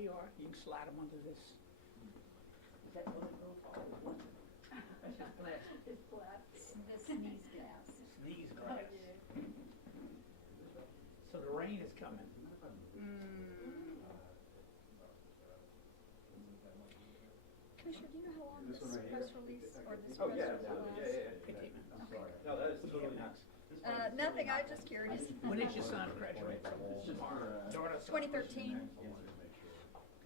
you are, you can slide them under this. Is that really real? That's just plastic. It's plastic. The sneeze gas. Sneeze glass. So the rain is coming. Commissioner, do you know how long This this one right press here? release or this Oh, press yeah, release will last? I'm sorry. No, that is totally nuts. Nothing, I'm just curious. When did your son graduate from tomorrow? 2013.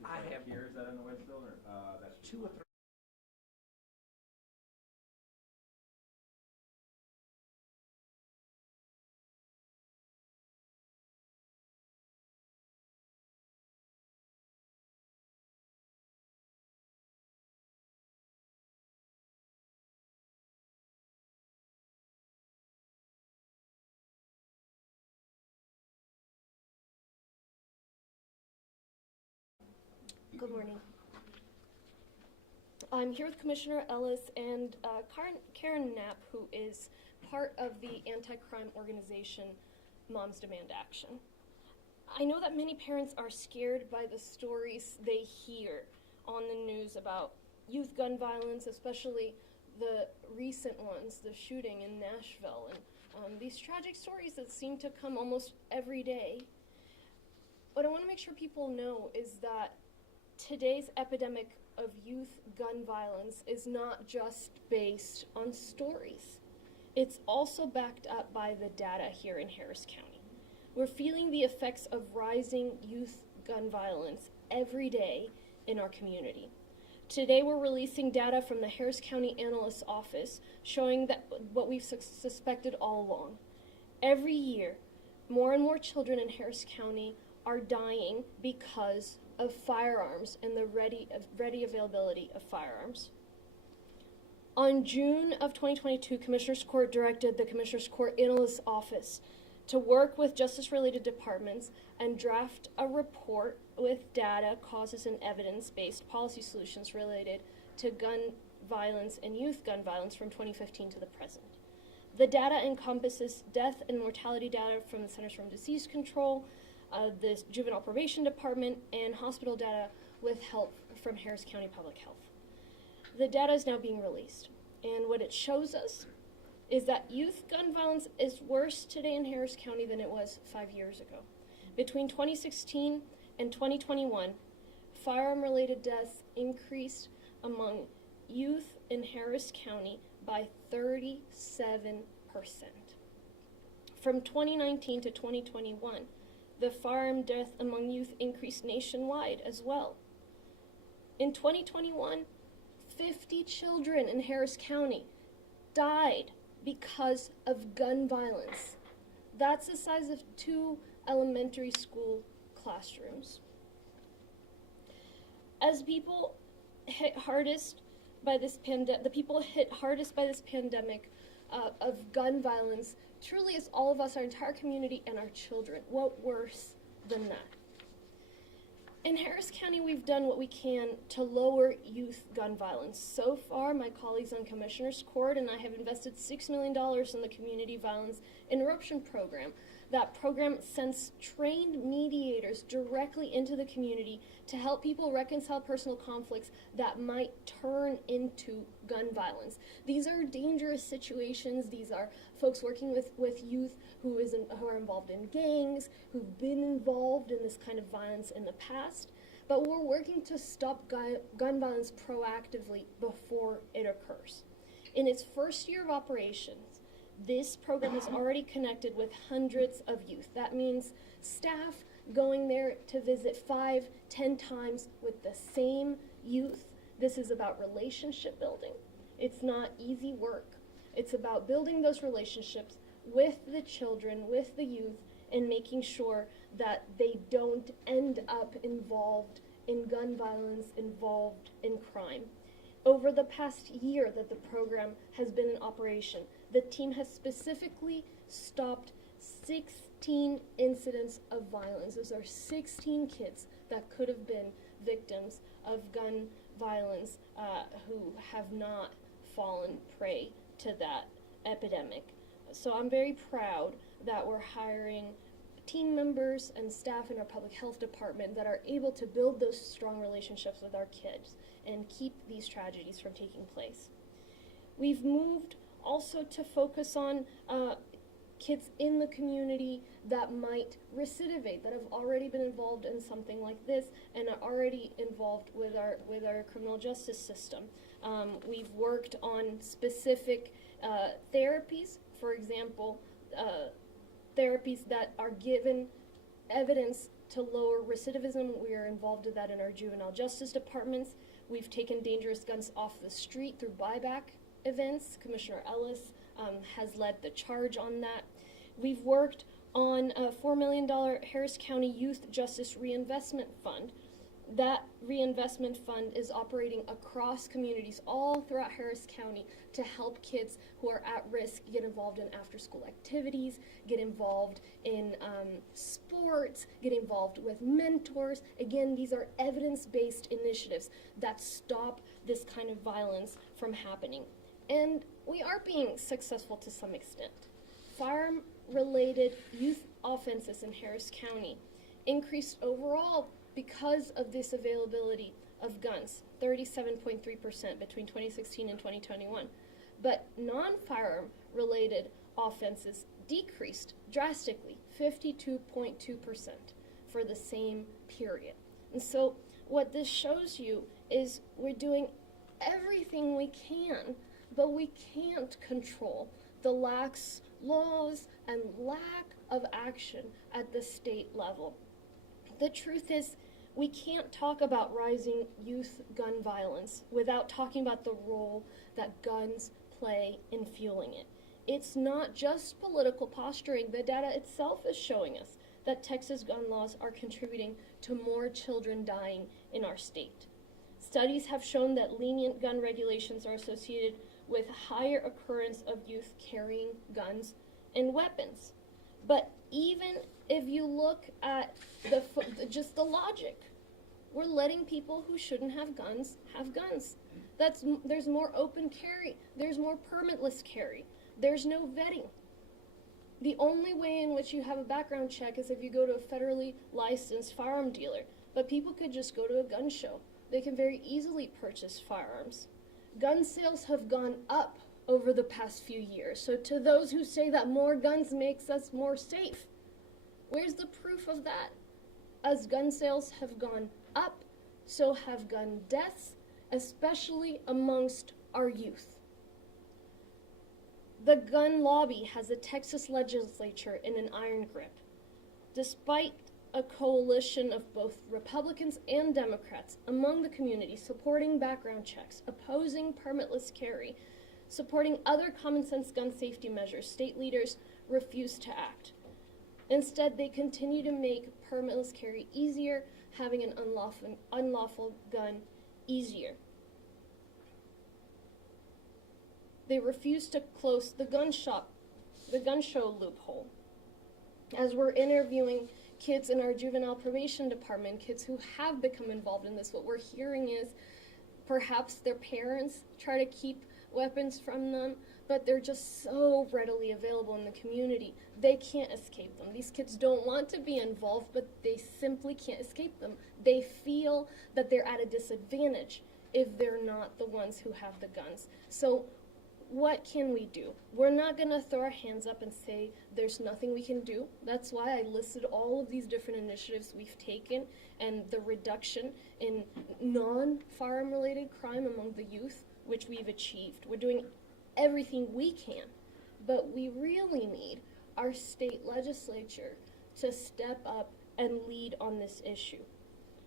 I have Here, is that on the web still, or? That's 2 or 3. Good morning. I'm here with Commissioner Ellis and Karen Knapp, who is part of the anti-crime organization Moms Demand Action. I know that many parents are scared by the stories they hear on the news about youth gun violence, especially the recent ones, the shooting in Nashville, and these tragic stories that seem to come almost every day. What I want to make sure people know is that today's epidemic of youth gun violence is not just based on stories. It's also backed up by the data here in Harris County. We're feeling the effects of rising youth gun violence every day in our community. Today we're releasing data from the Harris County Analyst's Office showing that what we've suspected all along. Every year, more and more children in Harris County are dying because of firearms and the ready availability of firearms. On June of 2022, Commissioner's Court directed the Commissioner's Court Analyst's Office to work with justice-related departments and draft a report with data, causes, and evidence-based policy solutions related to gun violence and youth gun violence from 2015 to the present. The data encompasses death and mortality data from the Centers for Disease Control, the Juvenile Probation Department, and hospital data with help from Harris County Public Health. The data is now being released, and what it shows us is that youth gun violence is worse today in Harris County than it was 5 years ago. Between 2016 and 2021, firearm-related deaths increased among youth in Harris County by 37%. From 2019 to 2021, the firearm death among youth increased nationwide as well. In 2021, 50 children in Harris County died because of gun violence. That's the size of 2 elementary school classrooms. As people hit hardest by this the people hit hardest by this pandemic of gun violence truly is all of us, our entire community, and our children. What worse than that? In Harris County, we've done what we can to lower youth gun violence. So far, my colleagues on Commissioner's Court and I have invested $6 million in the Community Violence Interruption Program. That program sends trained mediators directly into the community to help people reconcile personal conflicts that might turn into gun violence. These are dangerous situations. These are folks working with youth who are involved in gangs, who've been involved in this kind of violence in the past. But we're working to stop gun violence proactively before it occurs. In its first year of operations, this program has already connected with hundreds of youth. That means staff going there to visit 5, 10 times with the same youth. This is about relationship building. It's not easy work. It's about building those relationships with the children, with the youth, and making sure that they don't end up involved in gun violence, involved in crime. Over the past year that the program has been in operation, the team has specifically stopped 16 incidents of violence. Those are 16 kids that could have been victims of gun violence who have not fallen prey to that epidemic. So I'm very proud that we're hiring team members and staff in our public health department that are able to build those strong relationships with our kids and keep these tragedies from taking place. We've moved also to focus on kids in the community that might recidivate, that have already been involved in something like this and are already involved with our criminal justice system. We've worked on specific therapies, for example, therapies that are given evidence to lower recidivism. We are involved in that in our juvenile justice departments. We've taken dangerous guns off the street through buyback events. Commissioner Ellis has led the charge on that. We've worked on a $4 million Harris County Youth Justice Reinvestment Fund. That reinvestment fund is operating across communities all throughout Harris County to help kids who are at risk get involved in after-school activities, get involved in sports, get involved with mentors. Again, these are evidence-based initiatives that stop this kind of violence from happening. And we are being successful to some extent. Firearm-related youth offenses in Harris County increased overall because of this availability of guns, 37.3% between 2016 and 2021. But non-firearm related offenses decreased drastically, 52.2% for the same period. And so what this shows you is we're doing everything we can, but we can't control the lax laws and lack of action at the state level. The truth is, we can't talk about rising youth gun violence without talking about the role that guns play in fueling it. It's not just political posturing. The data itself is showing us that Texas gun laws are contributing to more children dying in our state. Studies have shown that lenient gun regulations are associated with higher occurrence of youth carrying guns and weapons. But even if you look at just the logic, we're letting people who shouldn't have guns have guns. There's more open carry. There's more permitless carry. There's no vetting. The only way in which you have a background check is if you go to a federally licensed firearm dealer. But people could just go to a gun show. They can very easily purchase firearms. Gun sales have gone up over the past few years. So to those who say that more guns makes us more safe, where's the proof of that? As gun sales have gone up, so have gun deaths, especially amongst our youth. The gun lobby has the Texas legislature in an iron grip. Despite a coalition of both Republicans and Democrats among the community supporting background checks, opposing permitless carry, supporting other common sense gun safety measures, state leaders refuse to act. Instead, they continue to make permitless carry easier, having an unlawful gun easier. They refuse to close the gun show loophole. As we're interviewing kids in our juvenile probation department, kids who have become involved in this, what we're hearing is perhaps their parents try to keep weapons from them, but they're just so readily available in the community. They can't escape them. These kids don't want to be involved, but they simply can't escape them. They feel that they're at a disadvantage if they're not the ones who have the guns. So what can we do? We're not going to throw our hands up and say there's nothing we can do. That's why I listed all of these different initiatives we've taken and the reduction in non-firearm related crime among the youth, which we've achieved. We're doing everything we can, but we really need our state legislature to step up and lead on this issue.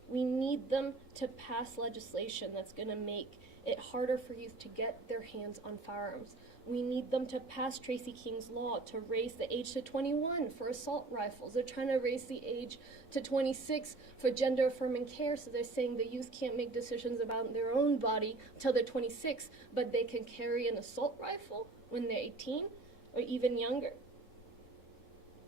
We need them to pass legislation that's going to make it harder for youth to get their hands on firearms. We need them to pass Tracy King's law to raise the age to 21 for assault rifles. They're trying to raise the age to 26 for gender-affirming care, so they're saying the youth can't make decisions about their own body until they're 26, but they can carry an assault rifle when they're 18 or even younger.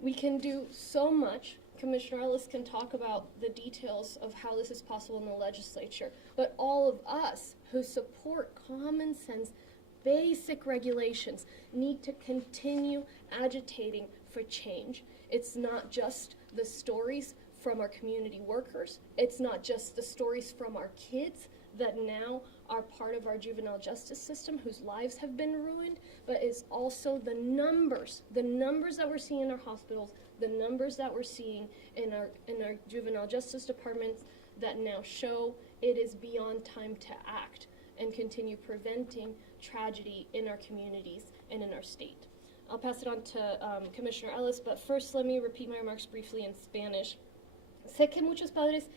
We can do so much. Commissioner Ellis can talk about the details of how this is possible in the legislature, but all of us who support common sense, basic regulations need to continue agitating for change. It's not just the stories from our community workers. It's not just the stories from our kids that now are part of our juvenile justice system whose lives have been ruined, but it's also the numbers that we're seeing in our hospitals, the numbers that we're seeing in our juvenile justice departments that now show it is beyond time to act and continue preventing tragedy in our communities and in our state. I'll pass it on to Commissioner Ellis, but first let me repeat my remarks briefly in Spanish. Sé que muchos padres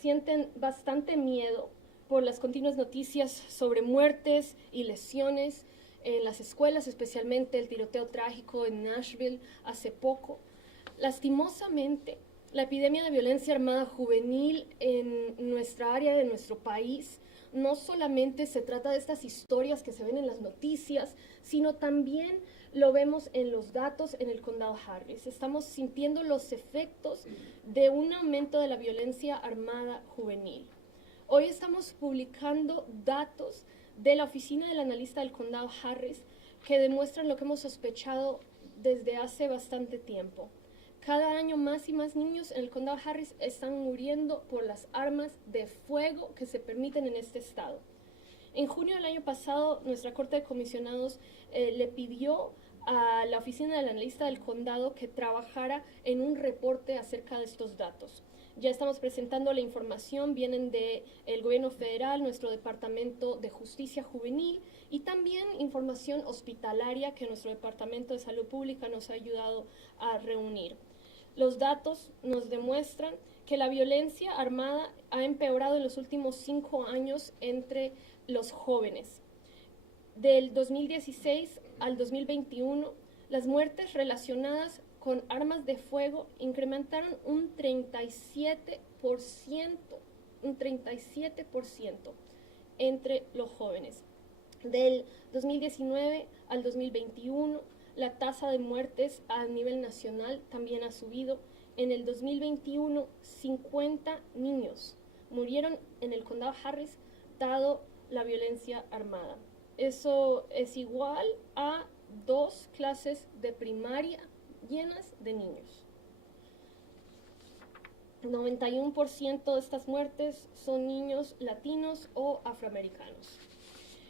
sienten bastante miedo por las continuas noticias sobre muertes y lesiones en las escuelas, especialmente el tiroteo trágico en Nashville hace poco. Lastimosamente, la epidemia de violencia armada juvenil en nuestra área, de nuestro país, no solamente se trata de estas historias que se ven en las noticias, sino también lo vemos en los datos en el condado Harris. Estamos sintiendo los efectos de un aumento de la violencia armada juvenil. Hoy estamos publicando datos de la Oficina del Analista del Condado Harris que demuestran lo que hemos sospechado desde hace bastante tiempo. Cada año más y más niños en el condado Harris están muriendo por las armas de fuego que se permiten en este estado. En junio del año pasado, nuestra Corte de Comisionados le pidió a la Oficina del Analista del Condado que trabajara en un reporte acerca de estos datos. Ya estamos presentando la información, vienen del gobierno federal, nuestro Departamento de Justicia Juvenil y también información hospitalaria que nuestro Departamento de Salud Pública nos ha ayudado a reunir. Los datos nos demuestran que la violencia armada ha empeorado en los últimos 5 años entre los jóvenes. Del 2016 al 2021, las muertes relacionadas con armas de fuego incrementaron un 37% entre los jóvenes. Del 2019 al 2021, la tasa de muertes a nivel nacional también ha subido. En el 2021, 50 niños murieron en el condado Harris dado la violencia armada. Eso es igual a 2 clases de primaria llenas de niños. 91% de estas muertes son niños latinos o afroamericanos.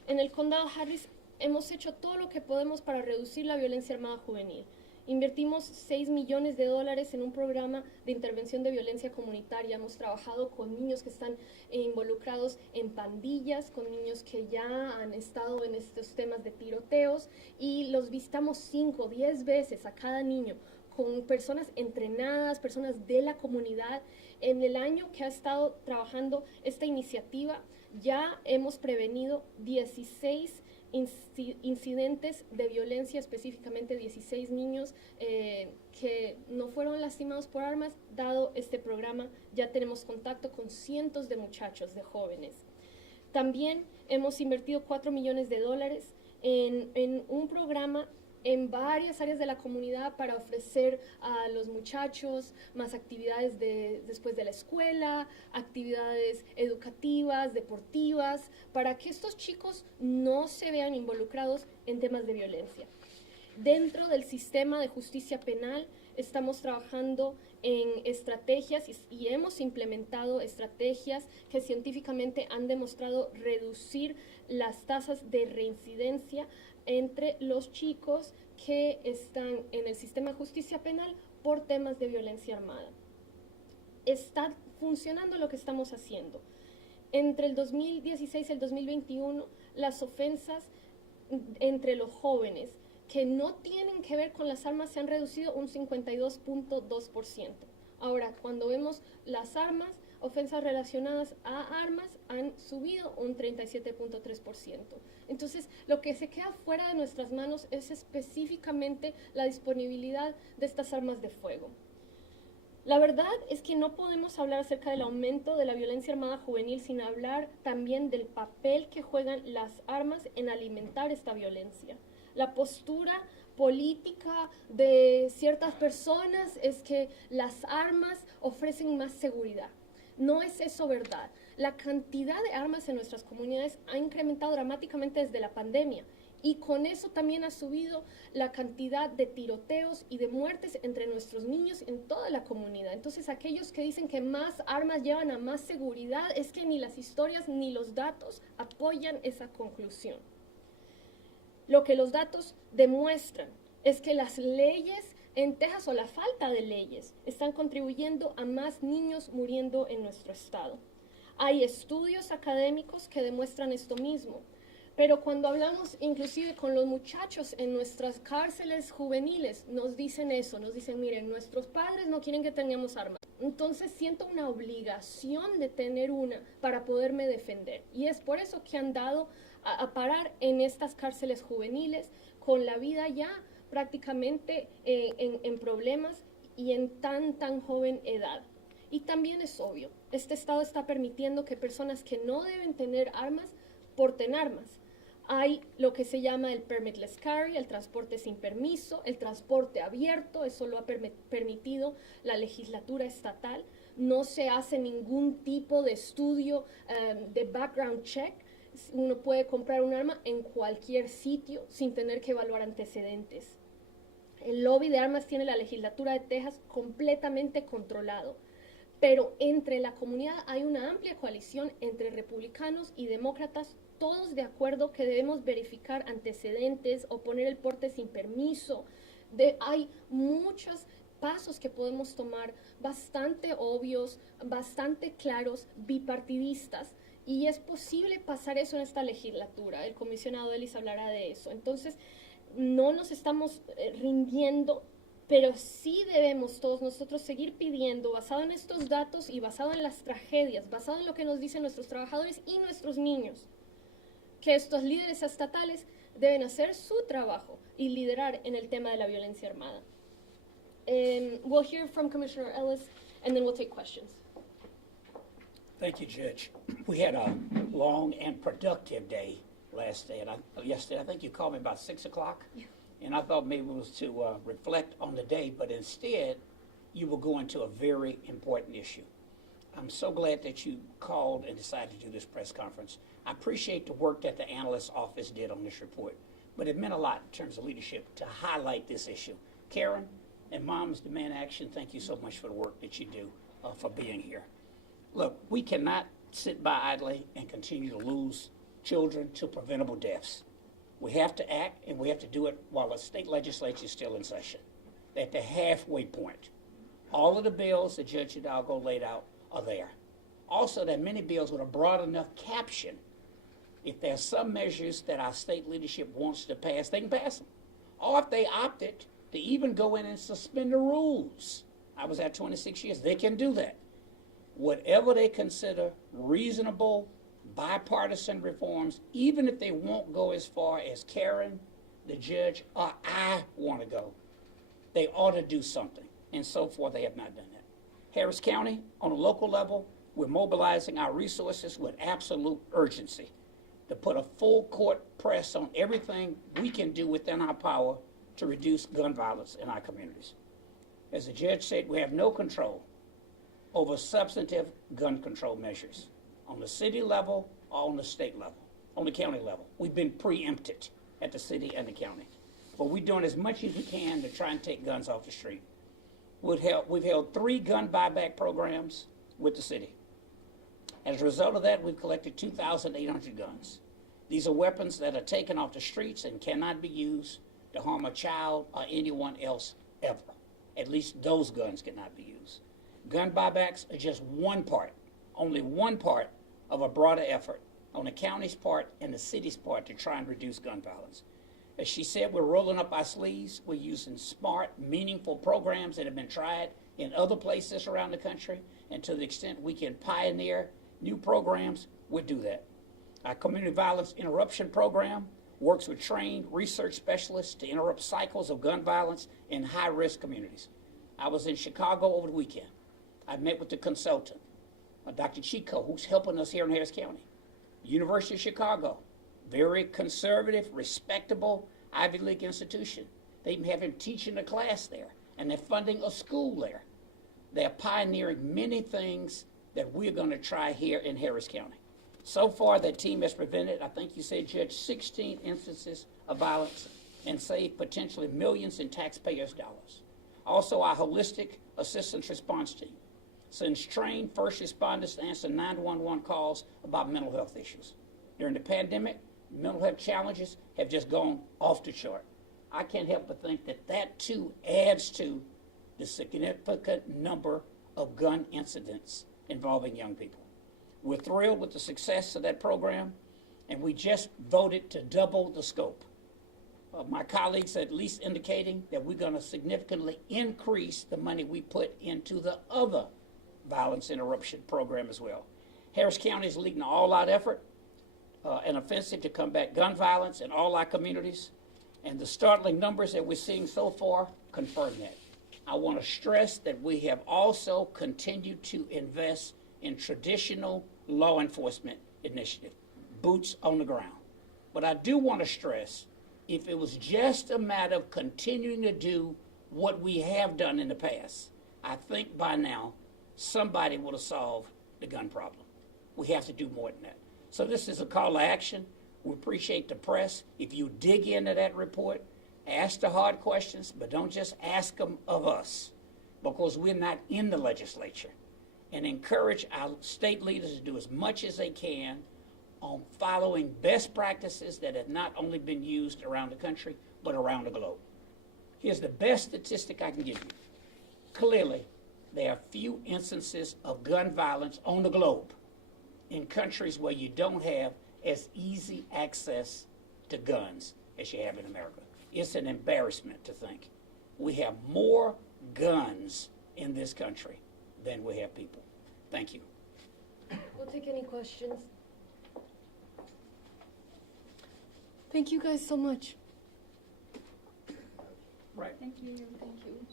En el condado Harris hemos hecho todo lo que podemos para reducir la violencia armada juvenil. Invertimos $6 millones en un programa de intervención de violencia comunitaria. Hemos trabajado con niños que están involucrados en pandillas, con niños que ya han estado en estos temas de tiroteos y los visitamos 5, 10 veces a cada niño con personas entrenadas, personas de la comunidad. En el año que ha estado trabajando esta iniciativa ya hemos prevenido 16 incidentes de violencia, específicamente 16 niños que no fueron lastimados por armas. Dado este programa, ya tenemos contacto con cientos de muchachos, de jóvenes. También hemos invertido $4 millones en un programa en varias áreas de la comunidad para ofrecer a los muchachos más actividades después de la escuela, actividades educativas, deportivas, para que estos chicos no se vean involucrados en temas de violencia. Dentro del sistema de justicia penal estamos trabajando en estrategias y hemos implementado estrategias que científicamente han demostrado reducir las tasas de reincidencia entre los chicos que están en el sistema de justicia penal por temas de violencia armada. Está funcionando lo que estamos haciendo. Entre el 2016 y el 2021, las ofensas entre los jóvenes que no tienen que ver con las armas se han reducido un 52.2%. Ahora, cuando vemos las armas, ofensas relacionadas a armas han subido un 37.3%. Entonces, lo que se queda fuera de nuestras manos es específicamente la disponibilidad de estas armas de fuego. La verdad es que no podemos hablar acerca del aumento de la violencia armada juvenil sin hablar también del papel que juegan las armas en alimentar esta violencia. La postura política de ciertas personas es que las armas ofrecen más seguridad. No es eso verdad. La cantidad de armas en nuestras comunidades ha incrementado dramáticamente desde la pandemia y con eso también ha subido la cantidad de tiroteos y de muertes entre nuestros niños en toda la comunidad. Entonces, aquellos que dicen que más armas llevan a más seguridad, es que ni las historias ni los datos apoyan esa conclusión. Lo que los datos demuestran es que las leyes en Texas, o la falta de leyes, están contribuyendo a más niños muriendo en nuestro estado. Hay estudios académicos que demuestran esto mismo, pero cuando hablamos inclusive con los muchachos en nuestras cárceles juveniles, nos dicen eso, nos dicen, miren, nuestros padres no quieren que tengamos armas. Entonces siento una obligación de tener una para poderme defender. Y es por eso que han dado a parar en estas cárceles juveniles con la vida ya prácticamente en problemas y en tan joven edad. Y también es obvio, este estado está permitiendo que personas que no deben tener armas porten armas. Hay lo que se llama el permitless carry, el transporte sin permiso, el transporte abierto, eso lo ha permitido la legislatura estatal. No se hace ningún tipo de estudio de background check. Uno puede comprar un arma en cualquier sitio sin tener que evaluar antecedentes. El lobby de armas tiene la legislatura de Texas completamente controlado. Pero entre la comunidad hay una amplia coalición entre republicanos y demócratas, todos de acuerdo que debemos verificar antecedentes o poner el porte sin permiso. Hay muchos pasos que podemos tomar bastante obvios, bastante claros, bipartidistas, y es posible pasar eso en esta legislatura. El comisionado Ellis hablará de eso. Entonces, no nos estamos rindiendo, pero sí debemos todos nosotros seguir pidiendo, basado en estos datos y basado en las tragedias, basado en lo que nos dicen nuestros trabajadores y nuestros niños, que estos líderes estatales deben hacer su trabajo y liderar en el tema de la violencia armada. We'll hear from Commissioner Ellis, and then we'll take questions. Thank you, Judge. We had a long and productive day yesterday. I think you called me about 6 o'clock. Yeah. And I thought maybe it was to reflect on the day, but instead you were going to a very important issue. I'm so glad that you called and decided to do this press conference. I appreciate the work that the analyst's office did on this report, but it meant a lot in terms of leadership to highlight this issue. Karen and Moms Demand Action, thank you so much for the work that you do for being here. Look, we cannot sit by idly and continue to lose children to preventable deaths. We have to act, and we have to do it while the state legislature is still in session. At the halfway point, all of the bills that Judge Hidalgo laid out are there. Also, there are many bills with a broad enough caption. If there are some measures that our state leadership wants to pass, they can pass them. Or if they opted to even go in and suspend the rules, I was at 26 years, they can do that. Whatever they consider reasonable, bipartisan reforms, even if they won't go as far as Karen, the judge, or I want to go, they ought to do something. And so far, they have not done that. Harris County, on a local level, we're mobilizing our resources with absolute urgency to put a full court press on everything we can do within our power to reduce gun violence in our communities. As the judge said, we have no control over substantive gun control measures on the city level or on the state level, on the county level. We've been preempted at the city and the county. But we're doing as much as we can to try and take guns off the street. We've held 3 gun buyback programs with the city. As a result of that, we've collected 2,800 guns. These are weapons that are taken off the streets and cannot be used to harm a child or anyone else ever. At least those guns cannot be used. Gun buybacks are just one part, only one part of a broader effort on the county's part and the city's part to try and reduce gun violence. As she said, we're rolling up our sleeves. We're using smart, meaningful programs that have been tried in other places around the country, and to the extent we can pioneer new programs, we'll do that. Our Community Violence Interruption Program works with trained research specialists to interrupt cycles of gun violence in high-risk communities. I was in Chicago over the weekend. I met with the consultant, Dr. Chico, who's helping us here in Harris County. University of Chicago, very conservative, respectable Ivy League institution. They even have him teaching a class there, and they're funding a school there. They're pioneering many things that we're going to try here in Harris County. So far, that team has prevented, I think you said, Judge, 16 instances of violence and saved potentially millions in taxpayers' dollars. Also, our holistic assistance response team sends trained first responders to answer 911 calls about mental health issues. During the pandemic, mental health challenges have just gone off the chart. I can't help but think that that too adds to the significant number of gun incidents involving young people. We're thrilled with the success of that program, and we just voted to double the scope. My colleagues are at least indicating that we're going to significantly increase the money we put into the other violence interruption program as well. Harris County is leading an all-out effort, an offensive to combat gun violence in all our communities, and the startling numbers that we're seeing so far confirm that. I want to stress that we have also continued to invest in traditional law enforcement initiative, boots on the ground. But I do want to stress, if it was just a matter of continuing to do what we have done in the past, I think by now somebody would have solved the gun problem. We have to do more than that. So this is a call to action. We appreciate the press. If you dig into that report, ask the hard questions, but don't just ask them of us, because we're not in the legislature. And encourage our state leaders to do as much as they can on following best practices that have not only been used around the country, but around the globe. Here's the best statistic I can give you. Clearly, there are few instances of gun violence on the globe in countries where you don't have as easy access to guns as you have in America. It's an embarrassment to think we have more guns in this country than we have people. Thank you. We'll take any questions. Thank you guys so much. Right. Thank you. Thank you.